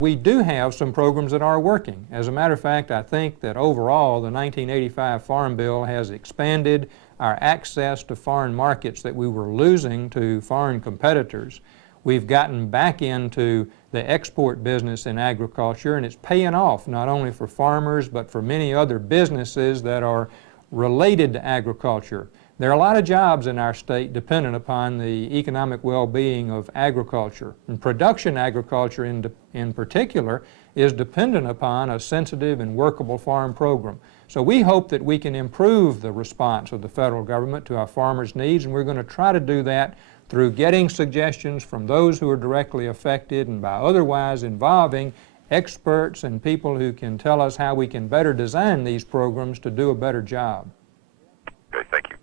We do have some programs that are working. As a matter of fact, I think that overall the 1985 Farm Bill has expanded our access to foreign markets that we were losing to foreign competitors. We've gotten back into the export business in agriculture, and it's paying off not only for farmers but for many other businesses that are related to agriculture. There are a lot of jobs in our state dependent upon the economic well-being of agriculture. And production agriculture in particular is dependent upon a sensitive and workable farm program. So we hope that we can improve the response of the federal government to our farmers' needs, and we're going to try to do that through getting suggestions from those who are directly affected and by otherwise involving experts and people who can tell us how we can better design these programs to do a better job. Okay, thank you.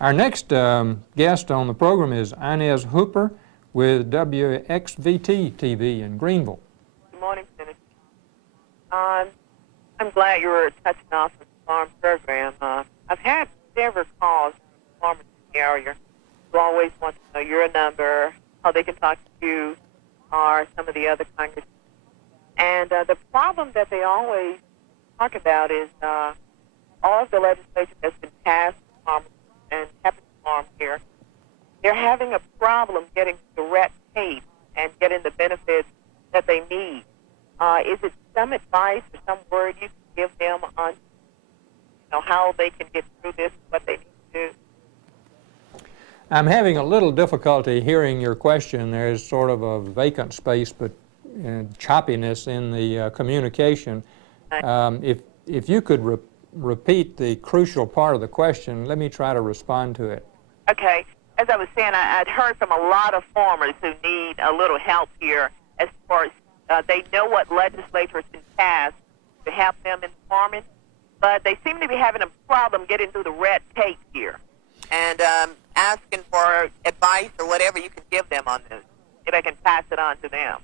Our next guest on the program is Inez Hooper with WXVT TV in Greenville. Good morning, Senator. I'm glad you were touching off the farm program. I've had several calls from farmers in the area who always want to know your number, how they can talk to you, or some of the other congressmen. And the problem that they always talk about is all of the legislation that's been passed for farmers and capital farm here, they're having a problem getting the red tape and getting the benefits that they need. Is it some advice or some word you can give them on how they can get through this, what they need to do? I'm having a little difficulty hearing your question. There's sort of a vacant space but choppiness in the communication. If you could repeat the crucial part of the question, let me try to respond to it. Okay. As I was saying, I'd heard from a lot of farmers who need a little help here as far as they know what legislature has been passed to help them in farming, but they seem to be having a problem getting through the red tape here and asking for advice or whatever you can give them on this, if I can pass it on to them.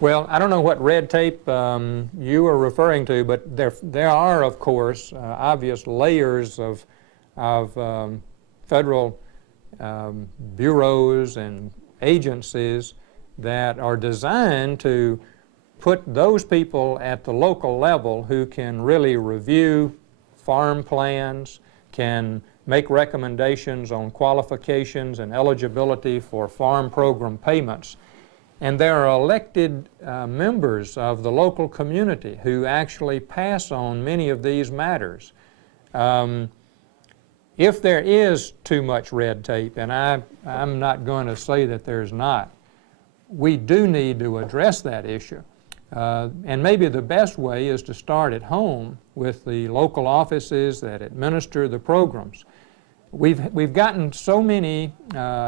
Well, I don't know what red tape you are referring to, but there are, of course, obvious layers of federal bureaus and agencies that are designed to put those people at the local level who can really review farm plans, can make recommendations on qualifications and eligibility for farm program payments. And there are elected members of the local community who actually pass on many of these matters. If there is too much red tape, and I'm not going to say that there's not, we do need to address that issue. And maybe the best way is to start at home with the local offices that administer the programs. We've gotten so many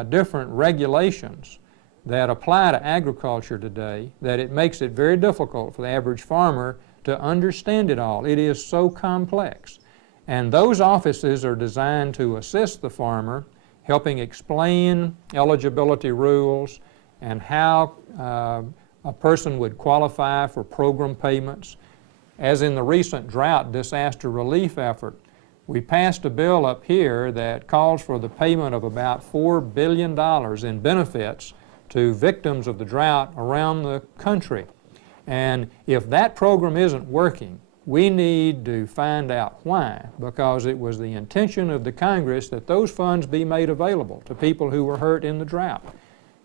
different regulations that apply to agriculture today that it makes it very difficult for the average farmer to understand it all. It is so complex. And those offices are designed to assist the farmer, helping explain eligibility rules and how a person would qualify for program payments. As in the recent drought disaster relief effort, we passed a bill up here that calls for the payment of about $4 billion in benefits to victims of the drought around the country. And if that program isn't working, we need to find out why, because it was the intention of the Congress that those funds be made available to people who were hurt in the drought.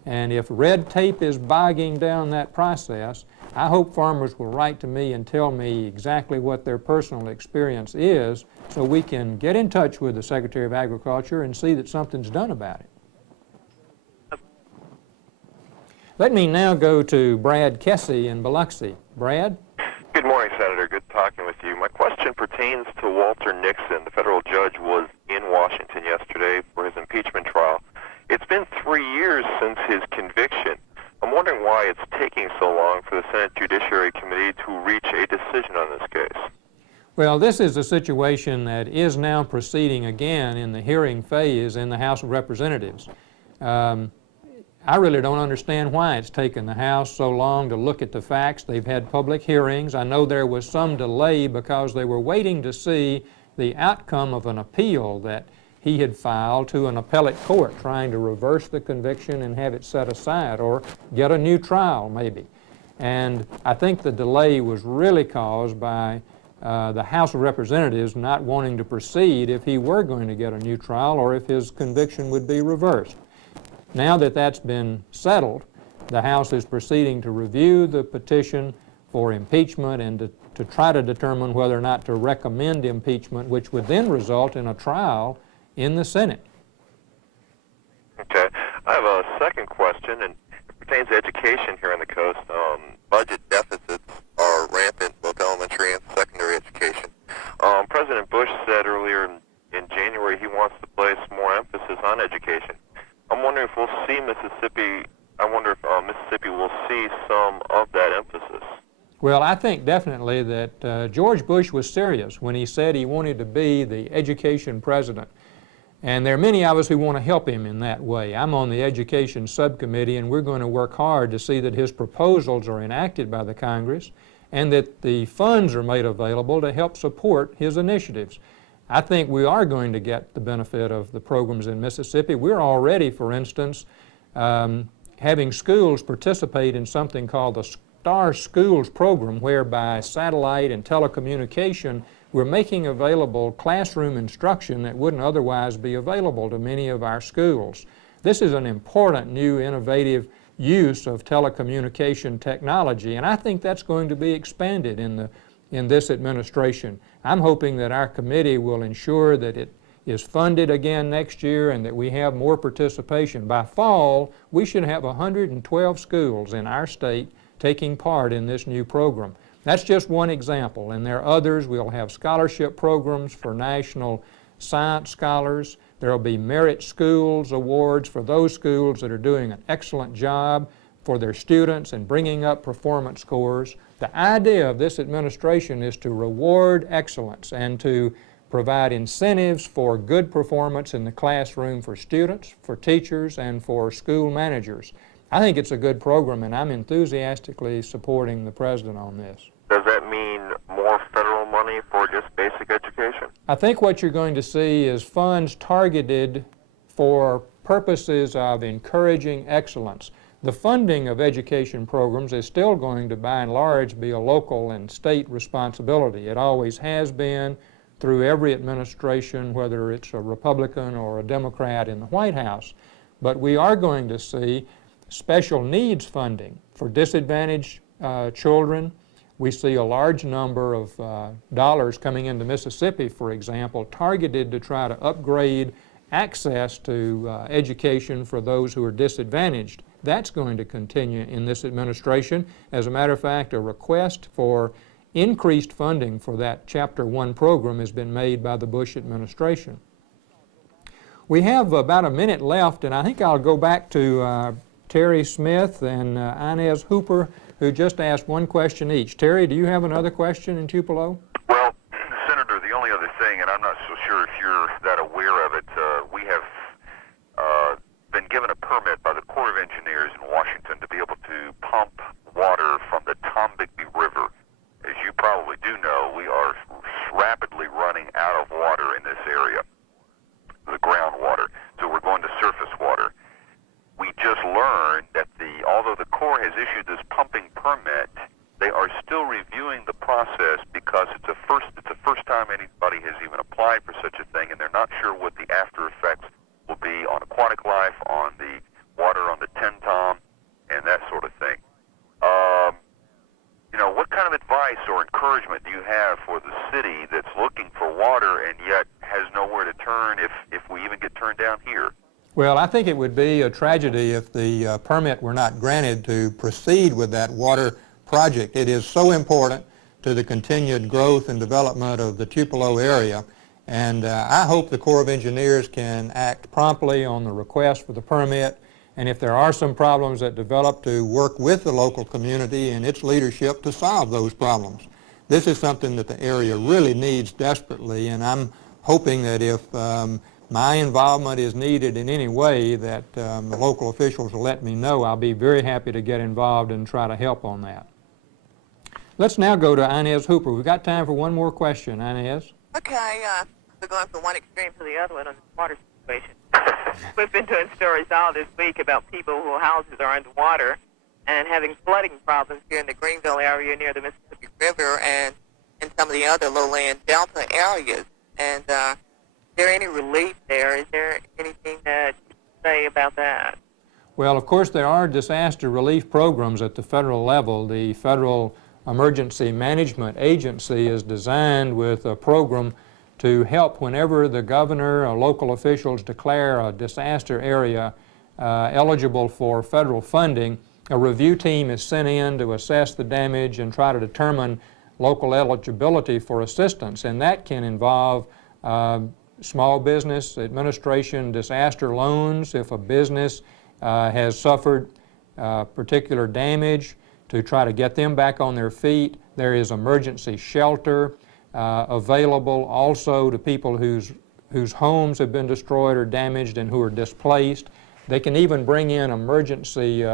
And if red tape is bogging down that process, I hope farmers will write to me and tell me exactly what their personal experience is so we can get in touch with the Secretary of Agriculture and see that something's done about it. Let me now go to Brad Kesey in Biloxi. Brad? Good morning, Senator. Good talking with you. My question pertains to Walter Nixon. The federal judge was in Washington yesterday for his impeachment trial. It's been 3 years since his conviction. I'm wondering why it's taking so long for the Senate Judiciary Committee to reach a decision on this case. Well, this is a situation that is now proceeding again in the hearing phase in the House of Representatives. I really don't understand why it's taken the House so long to look at the facts. They've had public hearings. I know there was some delay because they were waiting to see the outcome of an appeal that he had filed to an appellate court trying to reverse the conviction and have it set aside or get a new trial maybe. And I think the delay was really caused by the House of Representatives not wanting to proceed if he were going to get a new trial or if his conviction would be reversed. Now that that's been settled, the House is proceeding to review the petition for impeachment and to try to determine whether or not to recommend impeachment, which would then result in a trial in the Senate. Okay. I have a second question, and it pertains to education here on the coast. Budget deficits are rampant, both elementary and secondary education. President Bush said earlier in January he wants to place more emphasis on education. I'm wondering if we'll see Mississippi, Mississippi will see some of that emphasis. Well, I think definitely that George Bush was serious when he said he wanted to be the education president. And there are many of us who want to help him in that way. I'm on the education subcommittee, and we're going to work hard to see that his proposals are enacted by the Congress and that the funds are made available to help support his initiatives. I think we are going to get the benefit of the programs in Mississippi. We're already, for instance, having schools participate in something called the Star Schools program, whereby satellite and telecommunication we're making available classroom instruction that wouldn't otherwise be available to many of our schools. This is an important new innovative use of telecommunication technology, and I think that's going to be expanded in this administration. I'm hoping that our committee will ensure that it is funded again next year and that we have more participation. By fall, we should have 112 schools in our state taking part in this new program. That's just one example, and there are others. We'll have scholarship programs for national science scholars. There will be merit schools awards for those schools that are doing an excellent job for their students and bringing up performance scores. The idea of this administration is to reward excellence and to provide incentives for good performance in the classroom for students, for teachers, and for school managers. I think it's a good program, and I'm enthusiastically supporting the President on this. Does that mean more federal money for just basic education? I think what you're going to see is funds targeted for purposes of encouraging excellence. The funding of education programs is still going to, by and large, be a local and state responsibility. It always has been through every administration, whether it's a Republican or a Democrat in the White House. But we are going to see special needs funding for disadvantaged children. We see a large number of dollars coming into Mississippi, for example, targeted to try to upgrade access to education for those who are disadvantaged. That's going to continue in this administration. As a matter of fact, a request for increased funding for that Chapter 1 program has been made by the Bush administration. We have about a minute left, and I think I'll go back to Terry Smith and Inez Hooper, who just asked one question each. Terry, do you have another question in Tupelo? Well, Senator, the only other thing, and I'm not so sure if you're that aware of it, we have been given a permit by the Corps of Engineers in Washington to be able to pump water from the Tombigbee River. As you probably do know, we are rapidly running out of water in this area, the groundwater, so we're going to surface water. We just learned that although the Corps has issued this pumping permit, they are still reviewing the process because it's the first time anybody has even applied for such a thing, and they're not sure what the after effects will be on aquatic life, on the water on the Tenn-Tom, and that sort of thing. What kind of advice or encouragement do you have for the city that's looking for water and yet has nowhere to turn if we even get turned down here? Well, I think it would be a tragedy if the permit were not granted to proceed with that water project. It is so important to the continued growth and development of the Tupelo area, and I hope the Corps of Engineers can act promptly on the request for the permit, and if there are some problems that develop, to work with the local community and its leadership to solve those problems. This is something that the area really needs desperately, and I'm hoping that if my involvement is needed in any way, that the local officials will let me know. I'll be very happy to get involved and try to help on that. Let's now go to Inez Hooper. We've got time for one more question. Inez? Okay, we're going from one extreme to the other one on the water situation. We've been doing stories all this week about people whose houses are underwater, and having flooding problems here in the Greenville area near the Mississippi River and in some of the other lowland delta areas. And is there any relief there? Is there anything that you can say about that? Well, of course, there are disaster relief programs at the federal level. The Federal Emergency Management Agency is designed with a program to help whenever the governor or local officials declare a disaster area eligible for federal funding. A review team is sent in to assess the damage and try to determine local eligibility for assistance, and that can involve small business administration disaster loans if a business has suffered particular damage, to try to get them back on their feet. There is emergency shelter available also to people whose homes have been destroyed or damaged and who are displaced. They can even bring in emergency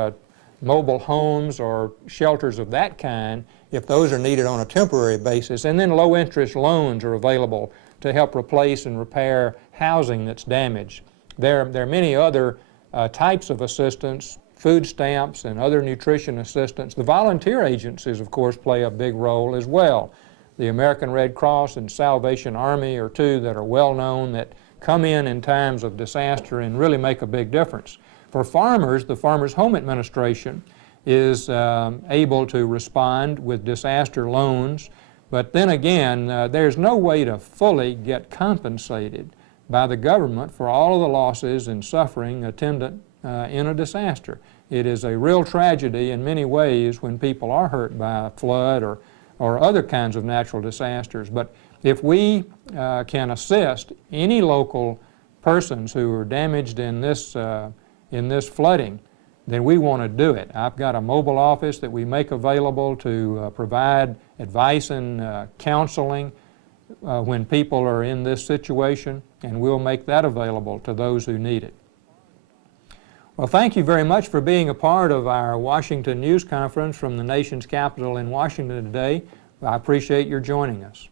mobile homes or shelters of that kind if those are needed on a temporary basis. And then low interest loans are available to help replace and repair housing that's damaged. There are many other types of assistance, food stamps and other nutrition assistance. The volunteer agencies, of course, play a big role as well. The American Red Cross and Salvation Army are two that are well known that come in times of disaster and really make a big difference. For farmers, the Farmers Home Administration is able to respond with disaster loans, but then again, there's no way to fully get compensated by the government for all of the losses and suffering attendant in a disaster. It is a real tragedy in many ways when people are hurt by a flood or other kinds of natural disasters. But if we can assist any local persons who are damaged in this flooding, then we want to do it. I've got a mobile office that we make available to provide advice and counseling when people are in this situation, and we'll make that available to those who need it. Well, thank you very much for being a part of our Washington News Conference from the nation's capital in Washington today. I appreciate your joining us.